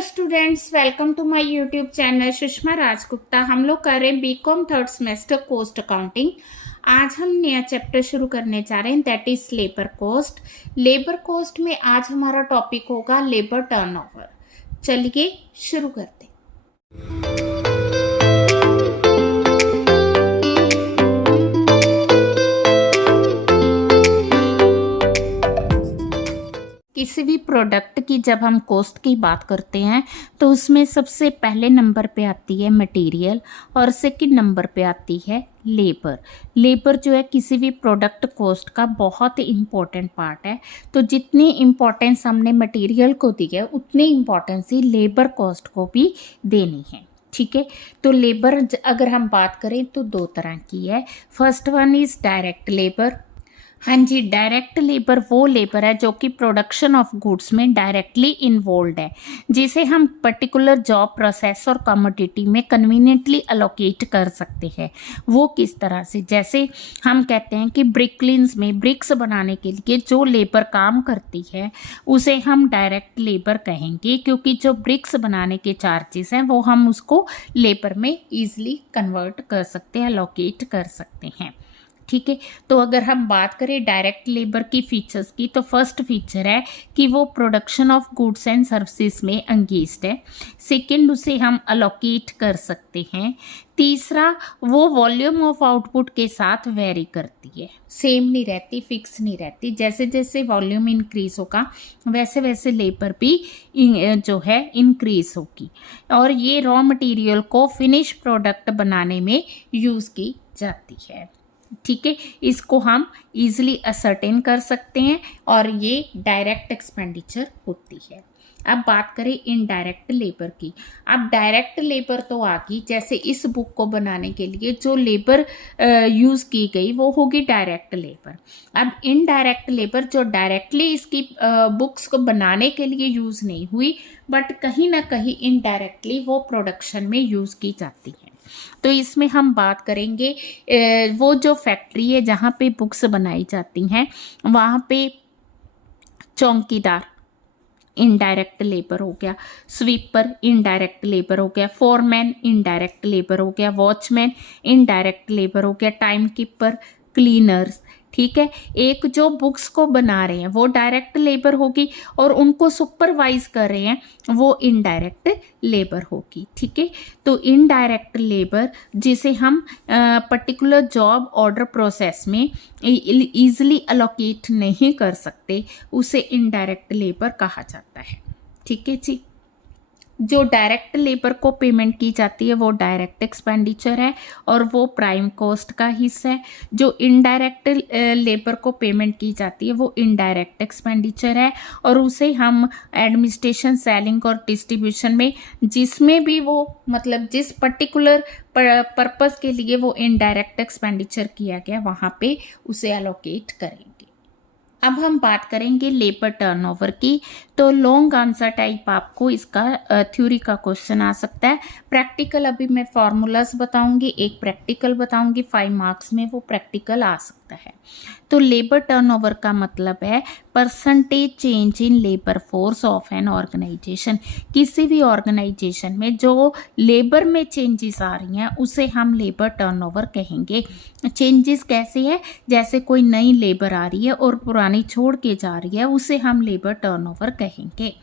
Students, welcome to my YouTube channel Sushma Rajgupta. हम लोग कर रहे हैं BCom third semester cost accounting. आज हम नया चैप्टर शुरू करने जा रहे हैं, that is labour cost. Labour cost में आज हमारा टॉपिक होगा लेबर टर्नओवर। चलिए शुरू करते हैं। किसी भी प्रोडक्ट की जब हम कॉस्ट की बात करते हैं तो उसमें सबसे पहले नंबर पे आती है मटेरियल और सेकंड नंबर पे आती है लेबर। लेबर जो है किसी भी प्रोडक्ट कॉस्ट का बहुत ही इम्पोर्टेंट पार्ट है। तो जितनी इम्पोर्टेंस हमने मटेरियल को दी है उतनी इम्पोर्टेंस ही लेबर कॉस्ट को भी देनी है। ठीक है, तो लेबर अगर हम बात करें तो दो तरह की है। First one is direct labour. हाँ जी, डायरेक्ट लेबर वो लेबर है जो कि प्रोडक्शन ऑफ गुड्स में डायरेक्टली इन्वॉल्व है, जिसे हम पर्टिकुलर जॉब प्रोसेस और कमोडिटी में कन्वीनियंटली अलोकेट कर सकते हैं। वो किस तरह से, जैसे हम कहते हैं कि ब्रिकलिन्स में ब्रिक्स बनाने के लिए जो लेबर काम करती है उसे हम डायरेक्ट लेबर कहेंगे, क्योंकि जो ब्रिक्स बनाने के चार्जेस हैं वो हम उसको लेबर में ईजिली कन्वर्ट कर सकते हैं, अलोकेट कर सकते हैं। ठीक है, तो अगर हम बात करें डायरेक्ट लेबर की फीचर्स की, तो फर्स्ट फीचर है कि वो production of goods and services में एंगेज्ड है। सेकंड, उसे हम अलोकेट कर सकते हैं। तीसरा, वो वॉल्यूम ऑफ आउटपुट के साथ वेरी करती है, सेम नहीं रहती, फिक्स नहीं रहती। जैसे जैसे वॉल्यूम इंक्रीज होगा वैसे वैसे लेबर भी जो है इंक्रीज होगी। और ये रॉ मटेरियल को फिनिश प्रोडक्ट बनाने में यूज़ की जाती है। ठीक है, इसको हम इजीली असर्टेन कर सकते हैं और ये डायरेक्ट एक्सपेंडिचर होती है। अब बात करें इनडायरेक्ट लेबर की। अब डायरेक्ट लेबर तो आ गई, जैसे इस बुक को बनाने के लिए जो लेबर यूज़ की गई वो होगी डायरेक्ट लेबर। अब इनडायरेक्ट लेबर जो डायरेक्टली इसकी बुक्स को बनाने के लिए यूज़ नहीं हुई, बट कहीं ना कहीं इनडायरेक्टली वो प्रोडक्शन में यूज़ की जाती है। तो इसमें हम बात करेंगे वो जो फैक्ट्री है जहाँ पे बुक्स बनाई जाती हैं वहाँ पे चौकीदार इनडायरेक्ट लेबर हो गया, स्वीपर इनडायरेक्ट लेबर हो गया, फोरमैन इनडायरेक्ट लेबर हो गया, वॉचमैन इनडायरेक्ट लेबर हो गया, टाइम कीपर, क्लीनर्स। ठीक है, एक जो बुक्स को बना रहे हैं वो डायरेक्ट लेबर होगी और उनको सुपरवाइज कर रहे हैं वो इनडायरेक्ट लेबर होगी। ठीक है, तो इनडायरेक्ट लेबर जिसे हम पर्टिकुलर जॉब ऑर्डर प्रोसेस में इजीली अलोकेट नहीं कर सकते उसे इनडायरेक्ट लेबर कहा जाता है। ठीक है जी, जो डायरेक्ट लेबर को पेमेंट की जाती है वो डायरेक्ट एक्सपेंडिचर है और वो प्राइम कॉस्ट का हिस्सा है। जो इनडायरेक्ट लेबर को पेमेंट की जाती है वो इनडायरेक्ट एक्सपेंडिचर है और उसे हम एडमिनिस्ट्रेशन, सेलिंग और डिस्ट्रीब्यूशन में जिसमें भी वो मतलब जिस पर्टिकुलर पर्पस के लिए वो इनडायरेक्ट एक्सपेंडिचर किया गया वहाँ पे उसे एलोकेट करेंगे। अब हम बात करेंगे लेबर टर्नओवर की। तो लॉन्ग आंसर टाइप आपको इसका थ्योरी का क्वेश्चन आ सकता है। प्रैक्टिकल अभी मैं फॉर्मूलाज बताऊंगी, एक प्रैक्टिकल बताऊंगी, 5 मार्क्स में वो प्रैक्टिकल आ सकता है। तो लेबर टर्नओवर का मतलब है percentage change in labour force of an organisation. किसी भी ऑर्गेनाइजेशन में जो लेबर में चेंजेस आ रही हैं उसे हम लेबर टर्नओवर कहेंगे। चेंजेस कैसे है, जैसे कोई नई लेबर आ रही है और पुरानी छोड़ के जा रही है उसे हम लेबर टर्नओवर कहेंगे।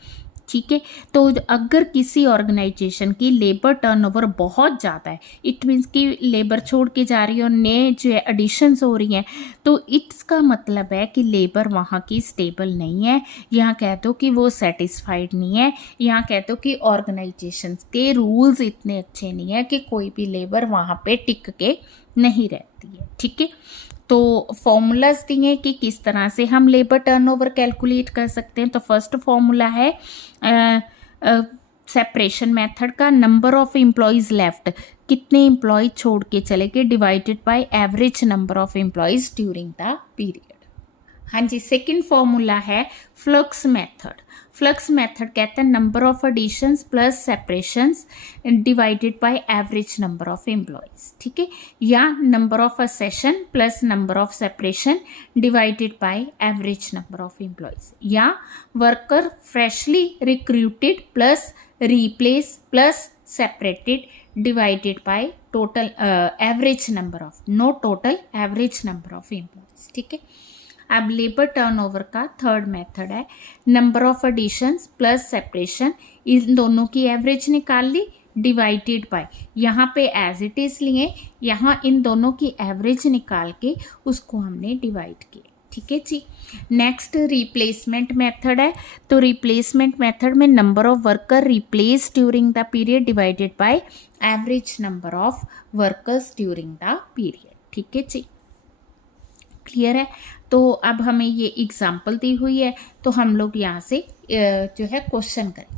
ठीक है, तो अगर किसी ऑर्गेनाइजेशन की लेबर टर्नओवर बहुत ज़्यादा है, इट मीन्स कि लेबर छोड़ के जा रही है और नए जो है एडिशंस हो रही हैं, तो इसका मतलब है कि लेबर वहाँ की स्टेबल नहीं है। यहाँ कह दो कि वो सेटिस्फाइड नहीं है, यहाँ कह दो कि ऑर्गेनाइजेशन के रूल्स इतने अच्छे नहीं है कि कोई भी लेबर वहाँ पे टिक के नहीं रहती है। ठीक है, तो फॉर्मूलाज दिए कि किस तरह से हम लेबर टर्नओवर कैलकुलेट कर सकते हैं। तो फर्स्ट फॉर्मूला है सेपरेशन मेथड का, नंबर ऑफ एम्प्लॉयज़ लेफ्ट, कितने एम्प्लॉय छोड़ के चले गए, divided by average number of employees during the period. हाँ जी, सेकंड फॉर्मूला है फ्लक्स मेथड। फ्लक्स मेथड कहते हैं number of additions plus separations divided by average number of employees, ठीक है, या number of accession plus number of separation divided by average number of employees, या worker freshly recruited plus replace plus separated divided by total average number of, no total average number of employees, ठीक है। अब labour turnover का third method है number of additions plus separation, इन दोनों की average निकाल ली डिवाइडेड बाय, यहाँ पे एज इट इज लिए, यहाँ इन दोनों की एवरेज निकाल के उसको हमने डिवाइड किया, ठीक है जी। नेक्स्ट रिप्लेसमेंट मेथड है, तो रिप्लेसमेंट मेथड में number of worker replace during the period divided by average number of workers during the period, ठीक है जी, क्लियर है। तो अब हमें ये एग्जाम्पल दी हुई है, तो हम लोग यहाँ से जो है क्वेश्चन करेंगे।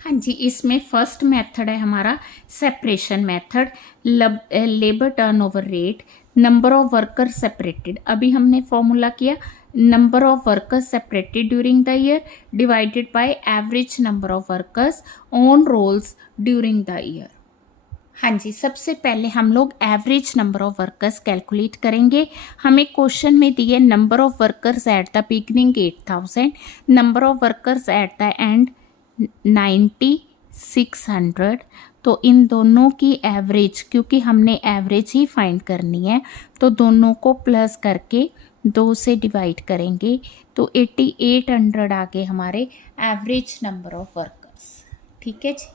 हाँ जी, इसमें फर्स्ट मेथड है हमारा separation method, labour turnover rate, number of worker separated, अभी हमने फॉर्मूला किया number of workers separated during the year divided by average number of workers on rolls during the year. हाँ जी, सबसे पहले हम लोग average number of workers calculate करेंगे। हमें क्वेश्चन में दिए number of workers at the beginning 8000, number of workers at the end 9600, तो इन दोनों की एवरेज, क्योंकि हमने एवरेज ही फाइंड करनी है, तो दोनों को प्लस करके 2 से डिवाइड करेंगे, तो 8800 आ गए हमारे एवरेज नंबर ऑफ वर्कर्स, ठीक है जी।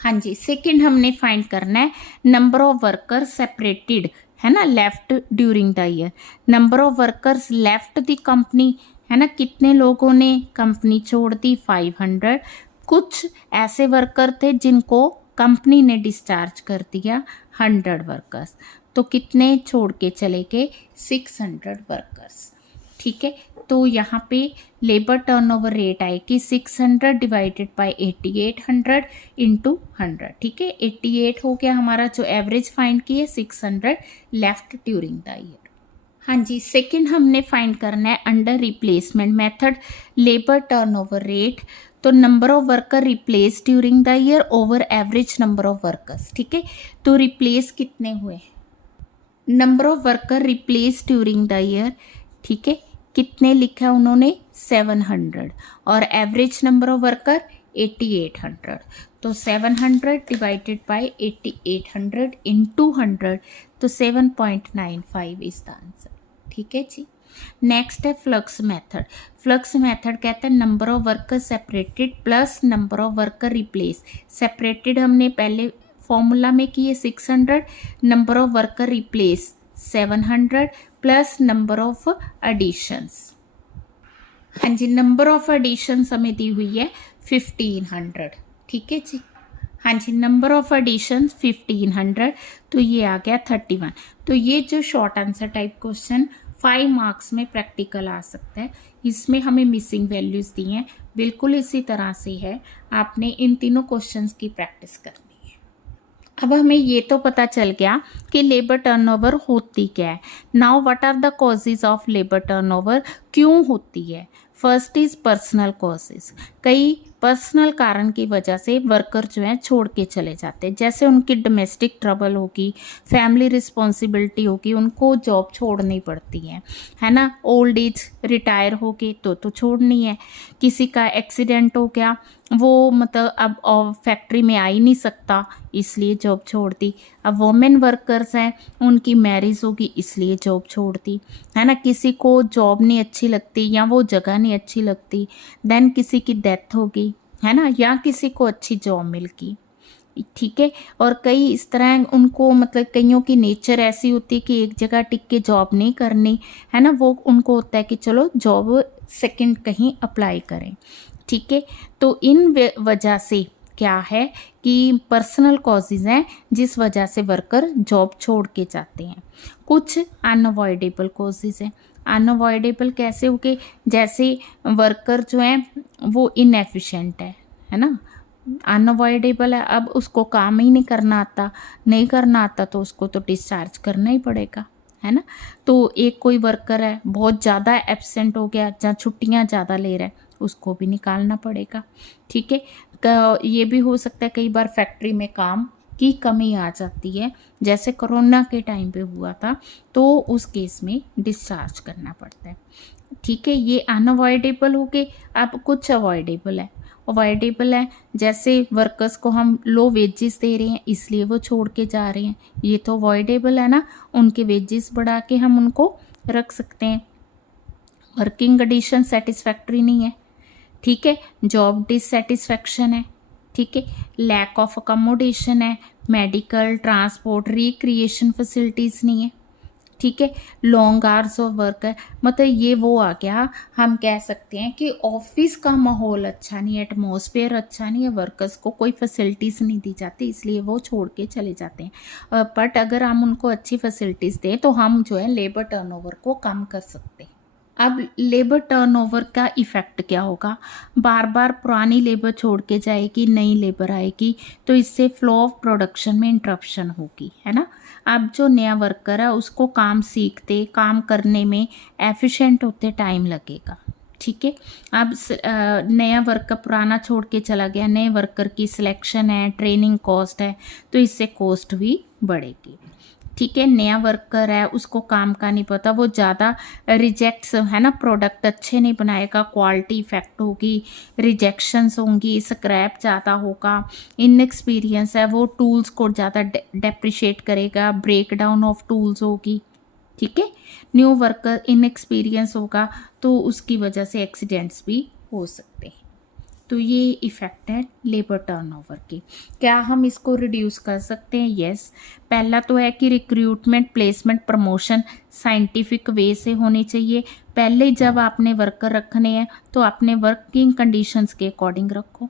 हाँ जी, सेकंड हमने फाइंड करना है नंबर ऑफ वर्कर्स सेपरेटेड, है ना, left during the year, number of workers left the company, है ना, कितने लोगों ने कंपनी छोड़ दी 500, कुछ ऐसे वर्कर थे जिनको कंपनी ने डिस्चार्ज कर दिया 100 वर्कर्स, तो कितने छोड़ के चले गए 600 वर्कर्स, ठीक है। तो यहाँ पे लेबर टर्नओवर रेट आएगी 600 डिवाइडेड बाय 8800 इंटू 100, ठीक है, 88 हो गया हमारा जो एवरेज फाइंड की है, 600 लेफ्ट ड्यूरिंग द ईयर। हाँ जी, सेकंड हमने फाइंड करना है under replacement method labour turnover rate, तो number of worker replace during the year over average number of workers, ठीक है, तो रिप्लेस कितने हुए, number of worker replace during the year, ठीक है, कितने लिखा उन्होंने 700, और एवरेज नंबर ऑफ वर्कर 8800, तो 700 डिवाइडेड बाय 8800 इंटू 100, तो 7.95 इज द आंसर, ठीक है जी। नेक्स्ट है फ्लक्स मेथड। फ्लक्स मेथड कहते हैं number of worker separated plus number of worker replace, separated हमने पहले फॉर्मूला में किए 600, number of worker replace 700 plus number of additions, हाँ जी, नंबर ऑफ एडिशंस हमें दी हुई है 1500, ठीक है जी। हाँ जी, नंबर ऑफ एडिशंस 1500, तो ये आ गया 31। तो ये जो short answer type question 5 marks में प्रैक्टिकल आ सकता है, इसमें हमें मिसिंग वैल्यूज दी हैं, बिल्कुल इसी तरह से है, आपने इन तीनों क्वेश्चंस की प्रैक्टिस करनी है। अब हमें ये तो पता चल गया कि लेबर टर्नओवर होती क्या है। Now what are the causes of labour turnover, क्यों होती है। फर्स्ट इज पर्सनल कॉजेज, कई पर्सनल कारण की वजह से वर्कर जो है छोड़ के चले जाते हैं, जैसे उनकी डोमेस्टिक ट्रबल होगी, फैमिली रिस्पॉन्सिबिलिटी होगी, उनको जॉब छोड़नी पड़ती है ना, ओल्ड एज रिटायर हो गए तो छोड़नी है, किसी का एक्सीडेंट हो गया, वो मतलब अब फैक्ट्री में आ ही नहीं सकता इसलिए जॉब छोड़ दी, अब वोमेन वर्कर्स हैं उनकी मैरिज होगी इसलिए जॉब छोड़ दी, है ना, किसी को जॉब नहीं अच्छी लगती या वो जगह नहीं अच्छी लगती, देन किसी की डेथ होगी, है ना, या किसी को अच्छी जॉब मिल गई, ठीक है। और कई इस तरह उनको मतलब कईयों की नेचर ऐसी होती है कि एक जगह टिक के जॉब नहीं करनी, है ना, वो उनको होता है कि चलो जॉब सेकंड कहीं अप्लाई करें, ठीक है। तो इन वजह से क्या है कि पर्सनल कॉजेज़ हैं जिस वजह से वर्कर जॉब छोड़ के जाते हैं। कुछ अनअवॉइडेबल कॉजेज़ हैं। अनअवॉइडेबल कैसे हो गए, जैसे वर्कर जो है वो इनएफिशिएंट है ना, अनअवॉइडेबल है, अब उसको काम ही नहीं करना आता तो उसको तो डिस्चार्ज करना ही पड़ेगा, है ना। तो एक कोई वर्कर है बहुत ज़्यादा एब्सेंट हो गया, जहाँ छुट्टियाँ ज़्यादा ले रहा है, उसको भी निकालना पड़ेगा। ठीक है, ये भी हो सकता है कई बार फैक्ट्री में काम की कमी आ जाती है, जैसे कोरोना के टाइम पे हुआ था, तो उस केस में डिस्चार्ज करना पड़ता है। ठीक है, ये अनअवॉइडेबल हो गए। अब कुछ अवॉइडेबल है, अवॉइडेबल है जैसे वर्कर्स को हम लो वेजेस दे रहे हैं इसलिए वो छोड़ के जा रहे हैं, ये तो अवॉइडेबल है ना, उनके वेजेस बढ़ा के हम उनको रख सकते हैं। वर्किंग कंडीशन सेटिस्फैक्ट्री नहीं है, ठीक है, जॉब डिससेटिस्फैक्शन है, ठीक है, लैक ऑफ अकोमोडेशन है, मेडिकल ट्रांसपोर्ट रिक्रिएशन फैसिलिटीज़ नहीं है, ठीक है, लॉन्ग आवर्स ऑफ वर्क है। मतलब ये वो आ गया, हम कह सकते हैं कि ऑफिस का माहौल अच्छा नहीं है, एटमॉस्फेयर अच्छा नहीं है, वर्कर्स को कोई फैसिलिटीज़ नहीं दी जाती इसलिए वो छोड़ के चले जाते हैं। बट अगर हम उनको अच्छी फैसिलिटीज़ दें तो हम जो है लेबर टर्नओवर को कम कर सकते हैं। अब लेबर टर्नओवर का इफ़ेक्ट क्या होगा, बार बार पुरानी लेबर छोड़ के जाएगी, नई लेबर आएगी, तो इससे फ्लो ऑफ प्रोडक्शन में इंटरप्शन होगी, है ना। अब जो नया वर्कर है उसको काम सीखते, काम करने में एफिशिएंट होते टाइम लगेगा, ठीक है। अब नया वर्कर पुराना छोड़ के चला गया, नए वर्कर की सिलेक्शन है, ट्रेनिंग कॉस्ट है, तो इससे कॉस्ट भी बढ़ेगी, ठीक है। नया वर्कर है उसको काम का नहीं पता, वो ज़्यादा रिजेक्ट्स, है ना, प्रोडक्ट अच्छे नहीं बनाएगा, क्वालिटी इफेक्ट होगी, रिजेक्शंस होंगी, स्क्रैप ज़्यादा होगा, इनएक्सपीरियंस है वो टूल्स को ज़्यादा डेप्रिशिएट करेगा, ब्रेक डाउन ऑफ टूल्स होगी, ठीक है। न्यू वर्कर इनएक्सपीरियंस होगा तो उसकी वजह से एक्सीडेंट्स भी हो सकते हैं। तो ये इफ़ेक्ट है लेबर टर्नओवर के। क्या हम इसको रिड्यूस कर सकते हैं? यस। पहला तो है कि recruitment, placement, promotion scientific way से होनी चाहिए। पहले जब आपने वर्कर रखने हैं तो अपने वर्किंग कंडीशंस के अकॉर्डिंग रखो।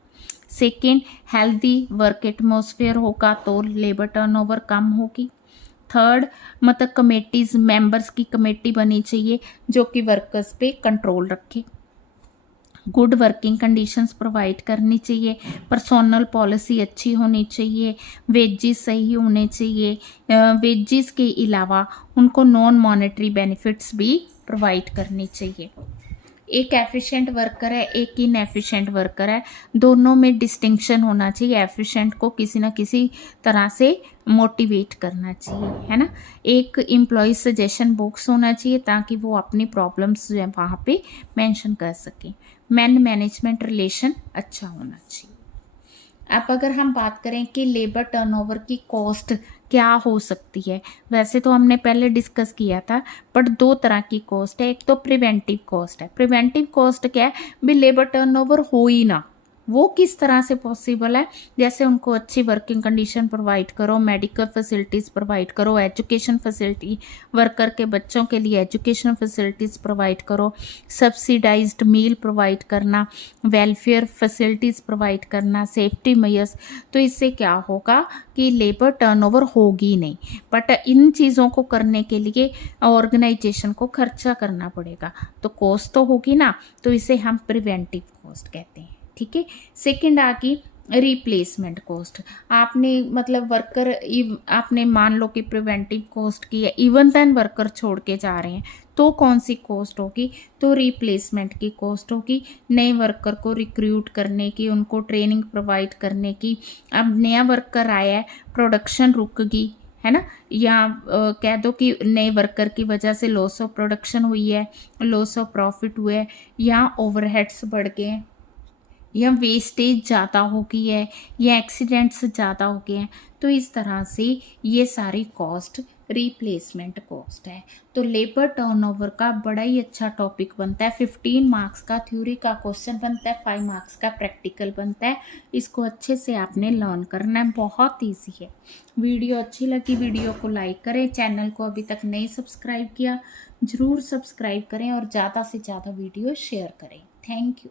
सेकेंड, हेल्दी वर्क एटमॉस्फेयर होगा तो लेबर टर्नओवर कम होगी। थर्ड, मतलब कमेटीज़, मेंबर्स की कमेटी बनी चाहिए जो कि वर्कर्स पे कंट्रोल रखे। गुड वर्किंग कंडीशंस प्रोवाइड करनी चाहिए, पर्सोनल पॉलिसी अच्छी होनी चाहिए, वेजेस सही होने चाहिए, वेजेस के अलावा उनको नॉन मॉनेटरी बेनिफिट्स भी प्रोवाइड करनी चाहिए। एक एफिशिएंट वर्कर है, एक इनएफिशिएंट वर्कर है, दोनों में डिस्टिंक्शन होना चाहिए। एफिशिएंट को किसी ना किसी तरह से मोटिवेट करना चाहिए, है ना। एक एम्प्लॉय सजेशन बॉक्स होना चाहिए ताकि वो अपनी प्रॉब्लम्स जो है वहाँ पे मेंशन कर सकें। मैन मैनेजमेंट रिलेशन अच्छा होना चाहिए। अब अगर हम बात करें कि लेबर टर्नओवर की कॉस्ट क्या हो सकती है, वैसे तो हमने पहले डिस्कस किया था, बट दो तरह की कॉस्ट है। एक तो प्रिवेंटिव कॉस्ट है। प्रिवेंटिव कॉस्ट क्या है, भी लेबर टर्नओवर हो ही ना, वो किस तरह से पॉसिबल है, जैसे उनको अच्छी वर्किंग कंडीशन प्रोवाइड करो, मेडिकल फैसिलिटीज़ प्रोवाइड करो, एजुकेशन फैसिलिटी, वर्कर के बच्चों के लिए एजुकेशन फैसिलिटीज़ प्रोवाइड करो, सब्सिडाइज्ड मील प्रोवाइड करना, वेलफेयर फैसिलिटीज़ प्रोवाइड करना, सेफ्टी मेजर्स। तो इससे क्या होगा कि लेबर टर्नओवर होगी नहीं, बट इन चीज़ों को करने के लिए ऑर्गेनाइजेशन को खर्चा करना पड़ेगा, तो कॉस्ट तो होगी ना, तो इसे हम प्रिवेंटिव कॉस्ट कहते हैं, ठीक है। सेकंड आ गई रिप्लेसमेंट कॉस्ट। आपने मतलब वर्कर, आपने मान लो कि प्रिवेंटिव कॉस्ट की है, इवन देन वर्कर छोड़ के जा रहे हैं, तो कौन सी कॉस्ट होगी, तो रिप्लेसमेंट की कॉस्ट होगी। नए वर्कर को रिक्रूट करने की, उनको ट्रेनिंग प्रोवाइड करने की। अब नया वर्कर आया है, प्रोडक्शन रुक गई, है ना, या कह दो कि नए वर्कर की वजह से लॉस ऑफ प्रोडक्शन हुई है, लॉस ऑफ प्रॉफिट हुए है, या ओवरहेड्स बढ़ गए हैं, या वेस्टेज ज़्यादा हो गई है, या एक्सीडेंट्स ज़्यादा हो गए हैं, तो इस तरह से ये सारी कॉस्ट रिप्लेसमेंट कॉस्ट है। तो लेबर टर्नओवर का बड़ा ही अच्छा टॉपिक बनता है। 15 मार्क्स का थ्योरी का क्वेश्चन बनता है, 5 मार्क्स का प्रैक्टिकल बनता है। इसको अच्छे से आपने लर्न करना है, बहुत ईजी है। वीडियो अच्छी लगी, वीडियो को लाइक करें, चैनल को अभी तक नहीं सब्सक्राइब किया ज़रूर सब्सक्राइब करें, और ज़्यादा से ज़्यादा वीडियो शेयर करें। Thank you.